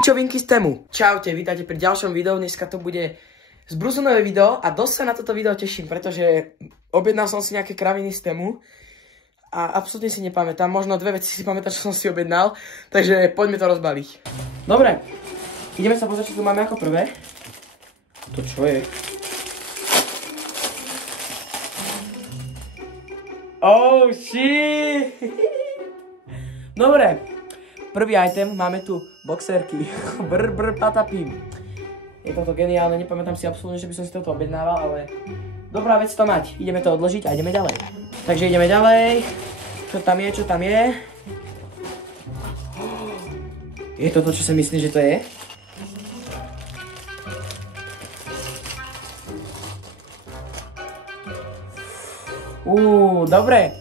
Čovinky z Temu. Čaute, vítajte pri ďalšom videu. Dneska to bude zbrúsenové video a dosť sa na toto video teším, pretože objednal som si nejaké kraviny z Temu a absolútne si nepamätám. Možno dve veci si pamätám, čo som si objednal, takže poďme to rozbaliť. Dobre, ideme sa pozrieť, čo tu máme ako prvé. To čo je? Oh shit! Dobre. Prvý item, máme tu boxerky. Brr patapím. Je toto geniálne, nepamätám si absolútne, že by som si toto objednával, ale dobrá vec to mať. Ideme to odložiť a ideme ďalej. Takže ideme ďalej. Čo tam je, čo tam je? Je to to, čo si myslím, že to je? Dobre.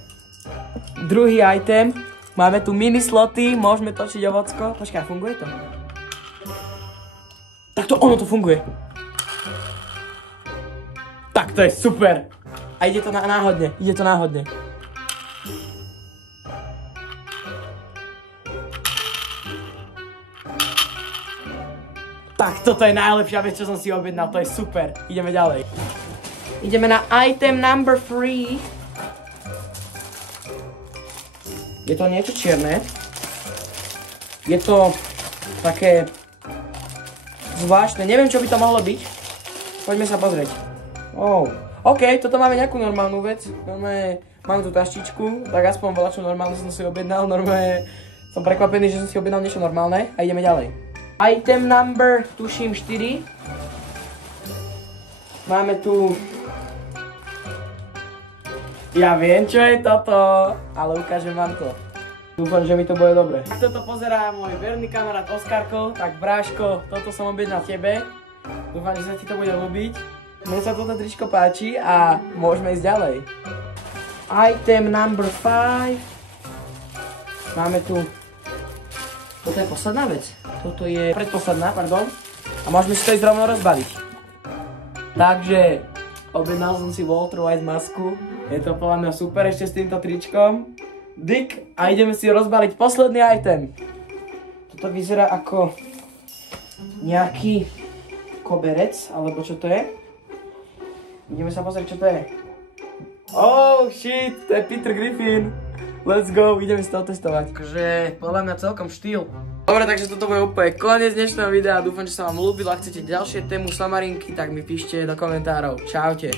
Druhý item. Máme tu mini sloty, môžeme točiť ovocko. Počkaj, funguje to? Takto ono to funguje. Tak to je super. A ide to náhodne, ide to náhodne. Tak toto je najlepšia vec, čo som si objednal, to je super. Ideme ďalej. Ideme na item number 3. Je to niečo čierne. Je to také zvláštne. Neviem, čo by to mohlo byť. Poďme sa pozrieť. OK, toto máme nejakú normálnu vec. Normálne mám tu taštičku, tak aspoň bola čo normálne som si objednal. Normálne som prekvapený, že som si objednal niečo normálne. A ideme ďalej. Item number, tuším 4. Máme tu... Ja viem, čo je toto, ale ukážem vám to. Dúfam, že mi to bude dobre. Ak toto pozerá môj verný kamarát Oskarko, tak bráško, toto som objednal tebe. Dúfam, že sa ti to bude ľúbiť. Mne sa toto tričko páči a môžeme ísť ďalej. Item number 5. Máme tu... Toto je posledná vec. Toto je predposledná, pardon. A môžeme si to ísť rovno rozbaliť. Takže... Objednal som si Walter White masku. Je to podľa mňa super ešte s týmto tričkom. Dick. A ideme si rozbaliť posledný item. Toto vyzerá ako nejaký koberec, alebo čo to je. Ideme sa pozrieť, čo to je. Oh shit, to je Peter Griffin. Let's go, ideme si to otestovať. Takže podľa mňa celkom štýl. Dobre, takže toto bude úplne koniec dnešného videa. Dúfam, že sa vám ľúbilo. Ak chcete ďalšie tému Samarinky, tak mi píšte do komentárov. Čaute.